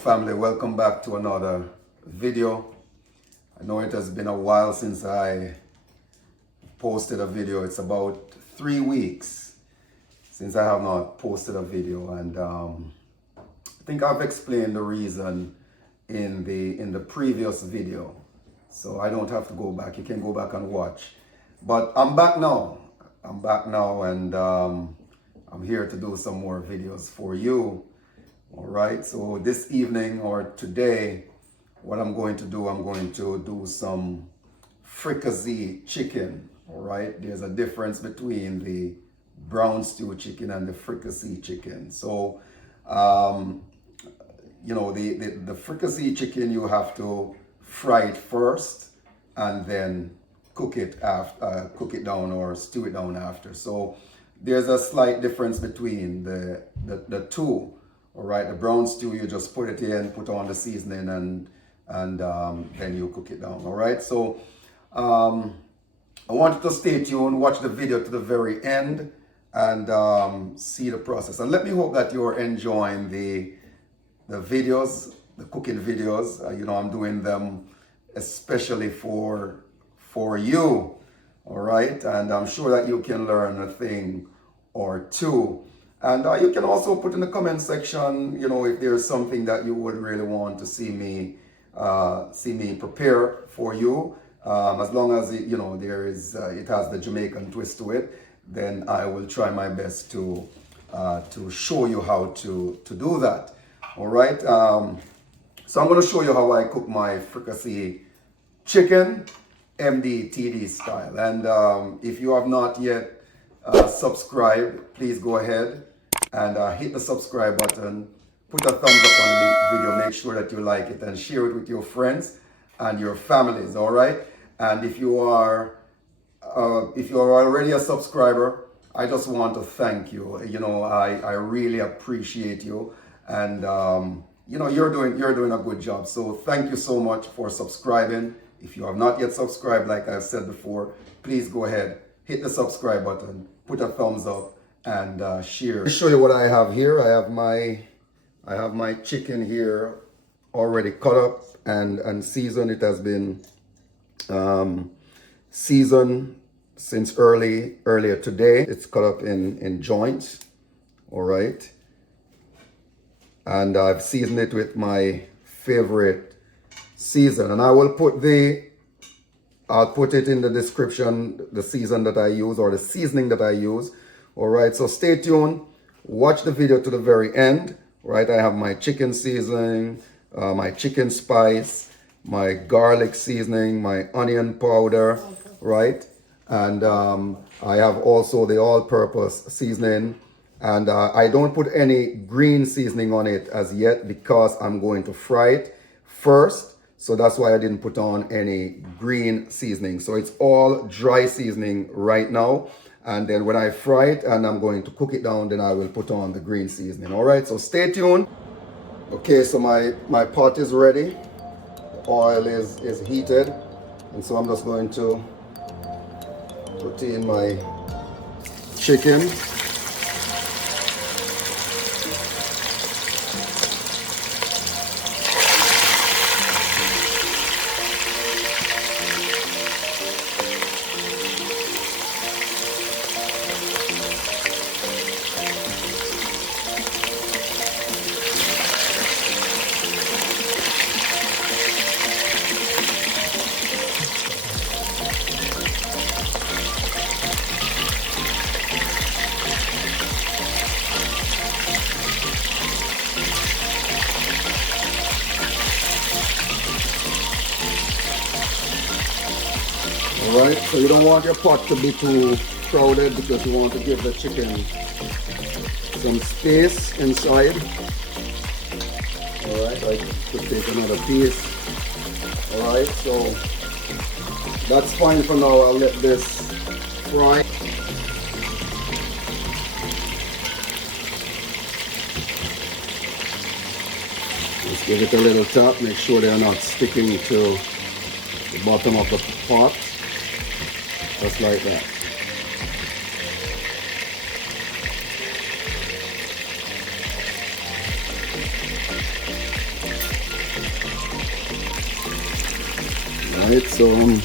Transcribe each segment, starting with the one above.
family, welcome back to another video. I know it has been a while since I posted a video. It's about 3 weeks since I have not posted a video, and I think I've explained the reason in the previous video, so I don't have to go back. You can go back and watch. But I'm back now. And I'm here to do some more videos for you. All right, so this evening or today, what I'm going to do some Fricassee chicken. All right, there's a difference between the brown stew chicken and the Fricassee chicken. So, you know, the Fricassee chicken, you have to fry it first and then cook it down or stew it down after. So there's a slight difference between the two. All right, the brown stew, you just put it in, put on the seasoning, and then you cook it down. All right, so I want you to stay tuned, watch the video to the very end, and see the process. And let me hope that you're enjoying the videos, the cooking videos. You know, I'm doing them especially for you. All right, and I'm sure that you can learn a thing or two. And you can also put in the comment section, you know, if there's something that you would really want to see me prepare for you. As long as it, you know, it has the Jamaican twist to it, then I will try my best to show you how to do that. All right. So I'm going to show you how I cook my Fricassee chicken, MD/TD style. And if you have not yet subscribed, please go ahead and hit the subscribe button, put a thumbs up on the video, make sure that you like it and share it with your friends and your families. All right, and if you are already a subscriber, I just want to thank you. You know, I really appreciate you, and you know, you're doing a good job, so thank you so much for subscribing. If you have not yet subscribed, like I've said before, please go ahead, hit the subscribe button, put a thumbs up, and share. Let me show you what I have here. I have my chicken here already cut up and seasoned. It has been seasoned since earlier today. It's cut up in joints. All right, and I've seasoned it with my favorite season, and I'll put it in the description, the season that I use or the seasoning that I use. All right, so stay tuned, watch the video to the very end. Right, I have my chicken seasoning, my chicken spice, my garlic seasoning, my onion powder, right, and I have also the all-purpose seasoning, and I don't put any green seasoning on it as yet because I'm going to fry it first. So that's why I didn't put on any green seasoning. So it's all dry seasoning right now. And then when I fry it and I'm going to cook it down, then I will put on the green seasoning. All right, so stay tuned. Okay, so my pot is ready. The oil is heated. And so I'm just going to put in my chicken. Alright, so you don't want your pot to be too crowded because you want to give the chicken some space inside. Alright, I could take another piece. Alright, so that's fine for now. I'll let this fry. Just give it a little tap, make sure they're not sticking to the bottom of the pot. Just like that. Alright, so I'm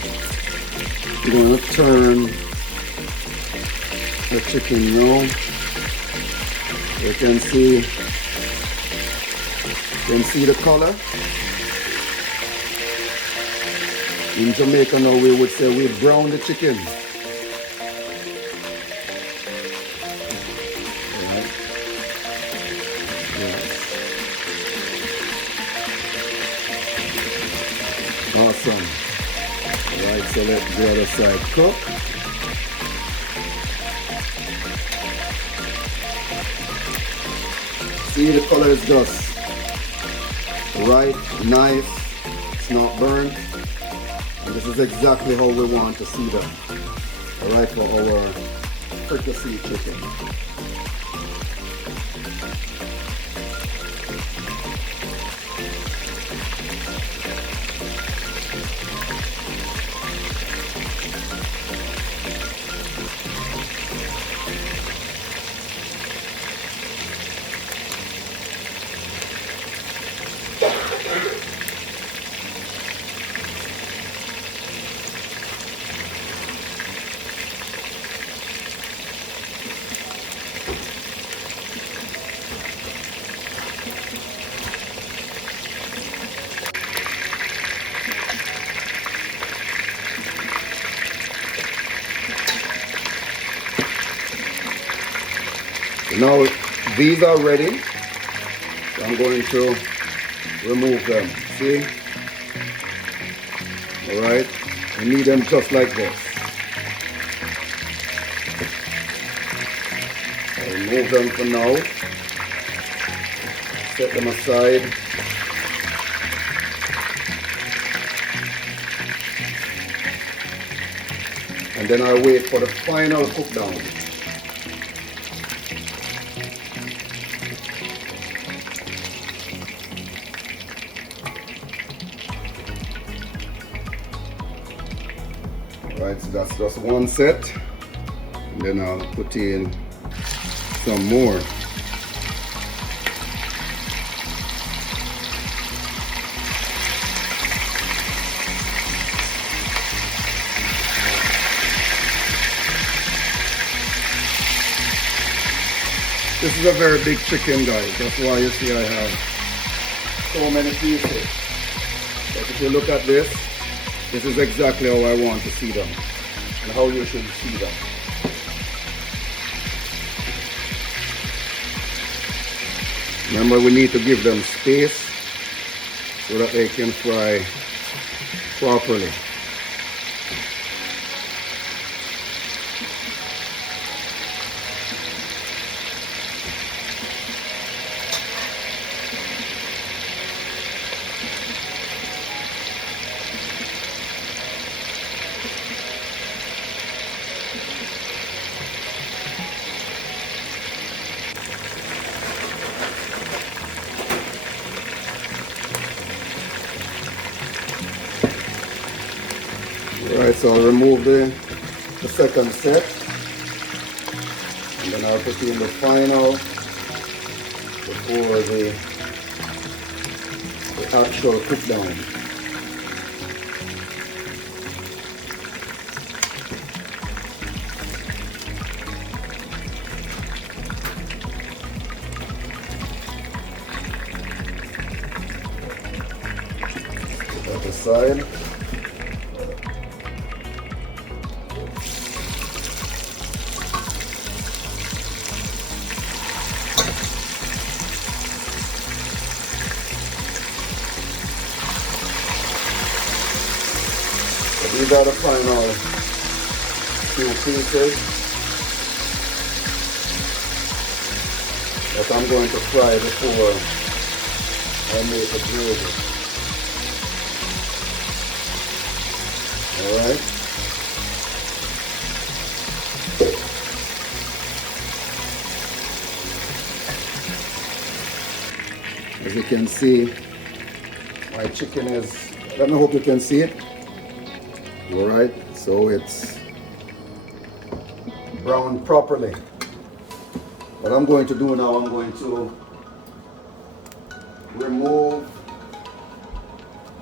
going to turn the chicken now. You can see the color. In Jamaica now we would say we brown the chicken. Right. Yes. Awesome. Alright, so let the other side cook. See, the color is just right, nice, it's not burnt. And this is exactly how we want to see them. Alright, for our Fricassee chicken. Now these are ready. So I'm going to remove them. See? Alright. I need them just like this. I'll remove them for now. Set them aside. And then I'll wait for the final cook down. Right, so that's just one set, and then I'll put in some more. This is a very big chicken, guys. That's why you see I have so many pieces. But if you look at this, this is exactly how I want to see them and how you should see them. Remember, we need to give them space so that they can fry properly. Alright, so I'll remove the second set, and then I'll put in the final before the actual cook down. Put that aside. These are the final few pieces that I'm going to fry before I make the gravy. Alright. As you can see, my chicken is, let me hope you can see it. Alright, so it's browned properly. What I'm going to do now, I'm going to remove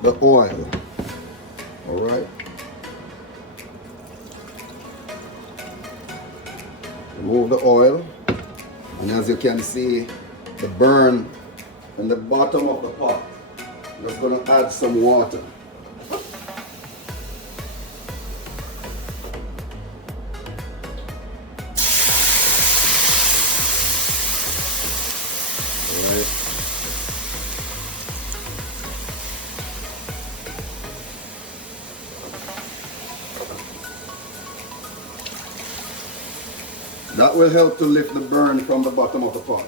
the oil. All right. Remove the oil, and as you can see, the burn in the bottom of the pot. I'm just going to add some water. That will help to lift the burn from the bottom of the pot.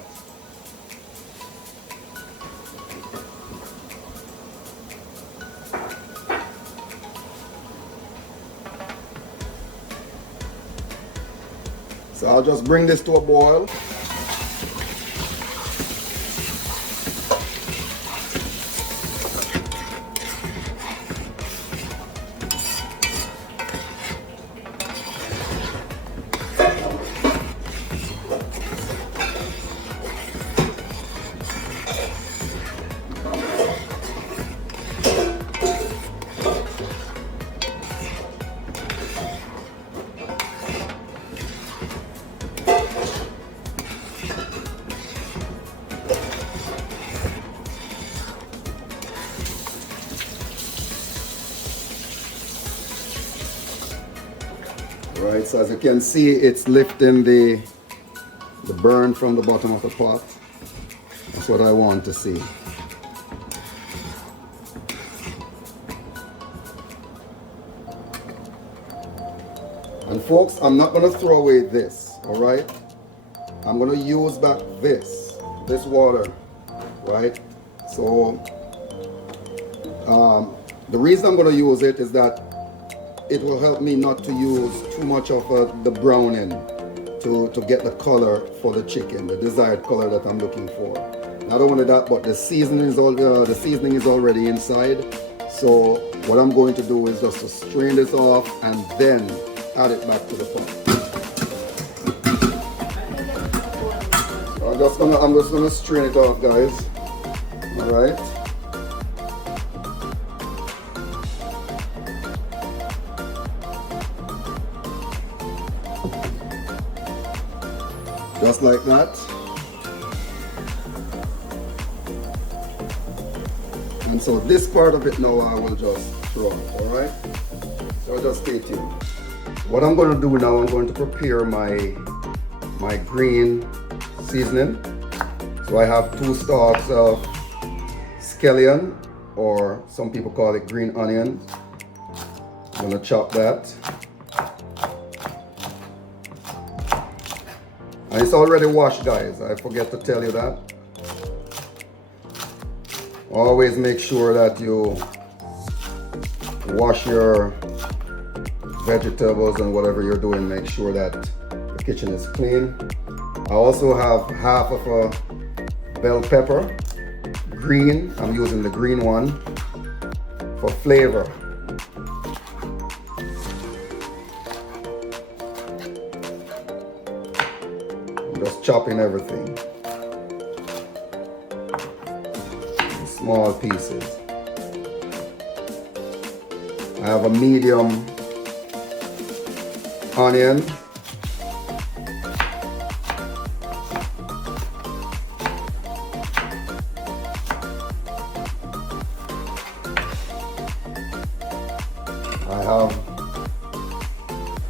So I'll just bring this to a boil. Right, so as you can see, it's lifting the burn from the bottom of the pot. That's what I want to see. And folks, I'm not going to throw away this, all right? I'm going to use back this water, right? So the reason I'm going to use it is that it will help me not to use too much of the browning to get the color for the chicken, the desired color that I'm looking for. Not only that, but the seasoning is already inside. So what I'm going to do is just to strain this off and then add it back to the pot. So I'm just gonna strain it off, guys. All right. Just like that. And so this part of it now I will just throw out, all right? So just stay tuned. What I'm going to do now, I'm going to prepare my green seasoning. So I have 2 stalks of scallion, or some people call it green onion. I'm going to chop that. And it's already washed, guys. I forget to tell you that. Always make sure that you wash your vegetables and whatever you're doing. Make sure that the kitchen is clean. I also have half of a bell pepper, green. I'm using the green one for flavor. Just chopping everything in small pieces. I have a medium onion. I have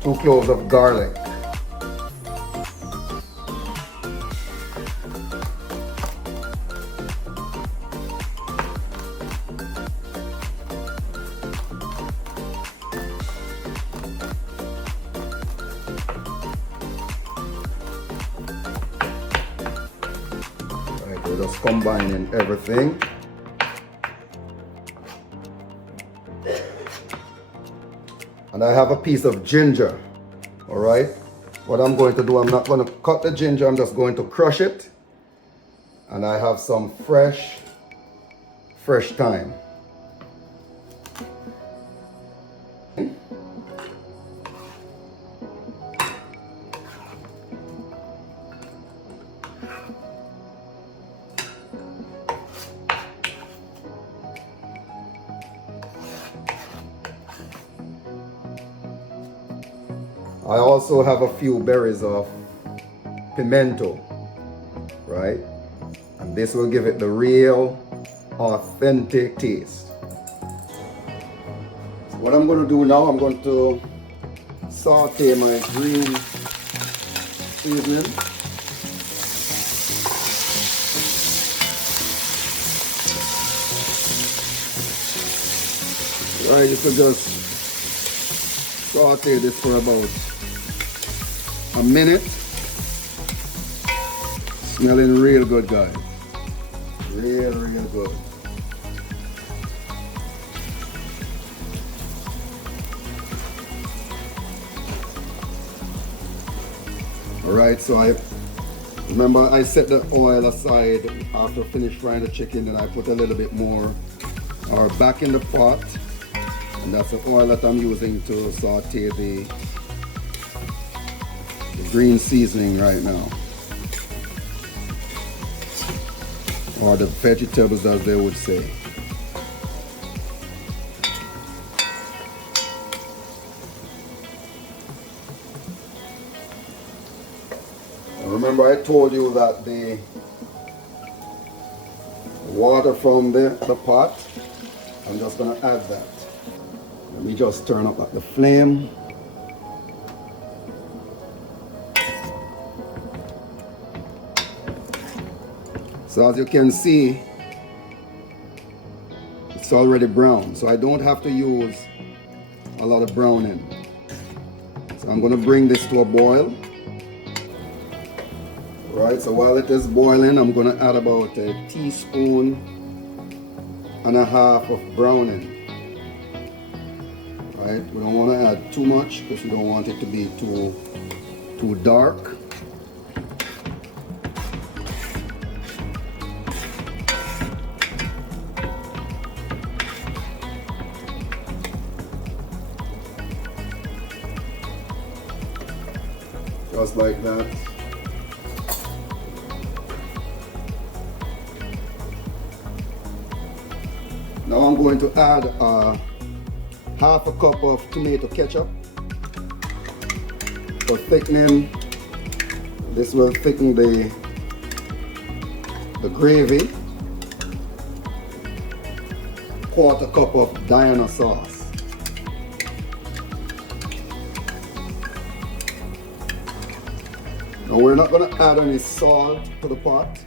2 cloves of garlic. We're just combining everything. And I have a piece of ginger, all right? What I'm going to do, I'm not going to cut the ginger, I'm just going to crush it. And I have some fresh thyme. I also have a few berries of pimento, right? And this will give it the real authentic taste. So what I'm going to do now, I'm going to saute my green seasoning. Right, you could just saute this for about a minute. Smelling real good, guys. Real good. Alright, so I set the oil aside after finish frying the chicken, and I put a little bit more or back in the pot, and that's the oil that I'm using to saute the green seasoning right now, or the vegetables as they would say. Remember, I told you that the water from the pot, I'm just going to add that. Let me just turn up the flame. So as you can see, it's already brown, so I don't have to use a lot of browning. So I'm going to bring this to a boil. Right, so while it is boiling, I'm going to add about a teaspoon and a half of browning. Right, we don't want to add too much because we don't want it to be too dark. Just like that. Now I'm going to add half a cup of tomato ketchup for thickening. This will thicken the gravy. Quarter cup of Diana sauce. Now we're not going to add any salt to the pot.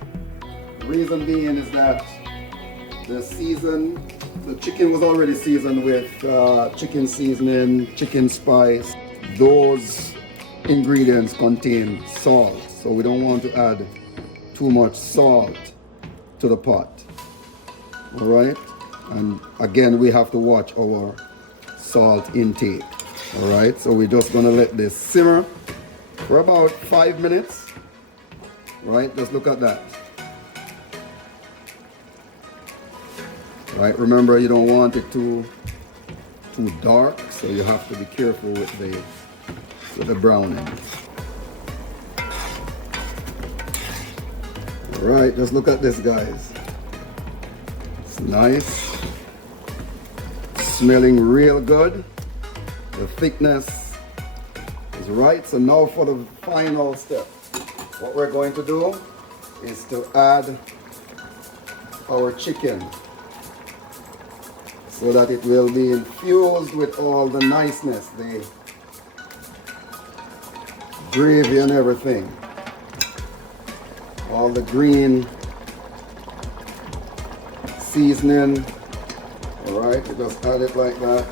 The reason being is that the chicken was already seasoned with chicken seasoning, chicken spice. Those ingredients contain salt, so we don't want to add too much salt to the pot. All right, and again, we have to watch our salt intake. All right, so we're just gonna let this simmer for about 5 minutes. Right, just look at that. Right, remember, you don't want it too dark, so you have to be careful with the browning. All right, just look at this, guys. It's nice, smelling real good. The thickness is right. So now for the final step, what we're going to do is to add our chicken, so that it will be infused with all the niceness, the gravy and everything. All the green seasoning. All right, you just add it like that.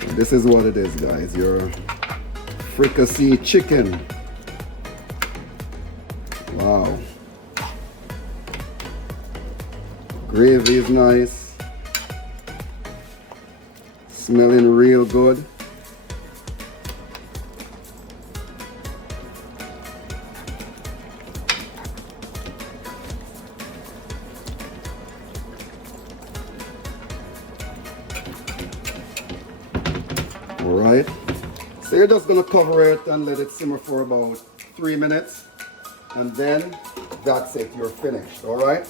And this is what it is, guys, your fricassee chicken. Wow. Gravy is nice. Smelling real good. All right. So you're just gonna cover it and let it simmer for about 3 minutes. And then that's it, you're finished. All right,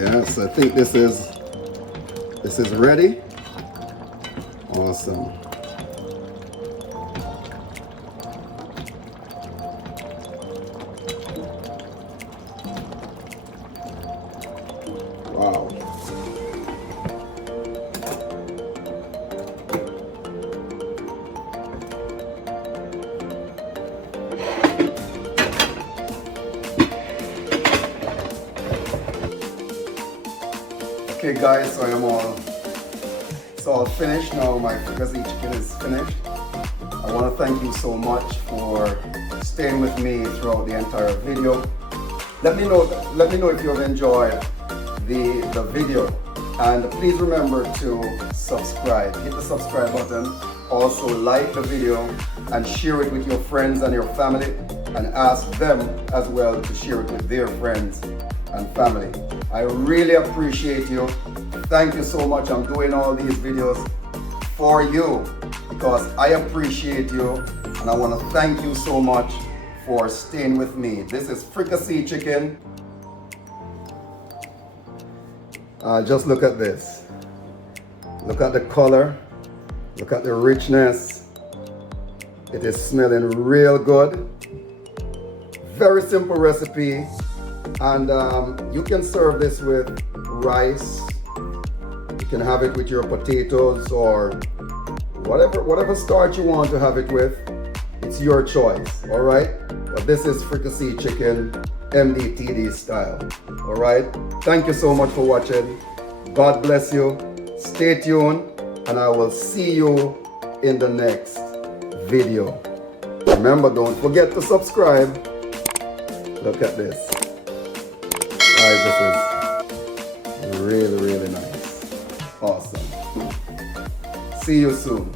Yes, I think this is ready. Awesome. Wow. Okay guys, so it's all finished now. My Fricassee chicken is finished. I want to thank you so much for staying with me throughout the entire video. Let me know if you have enjoyed the video, and please remember to subscribe. Hit the subscribe button. Also like the video and share it with your friends and your family, and ask them as well to share it with their friends and family. I really appreciate you. Thank you so much. I'm doing all these videos for you because I appreciate you, and I want to thank you so much for staying with me. This is Fricassee chicken. Just look at this. Look at the color. Look at the richness. It is smelling real good. Very simple recipe, and you can serve this with rice. You can have it with your potatoes or whatever starch you want to have it with. It's your choice, all right? But this is Fricassee chicken, MDTD style, all right? Thank you so much for watching. God bless you. Stay tuned, and I will see you in the next video. Remember, don't forget to subscribe. Look at this. Guys, this is really, really nice. Awesome. See you soon.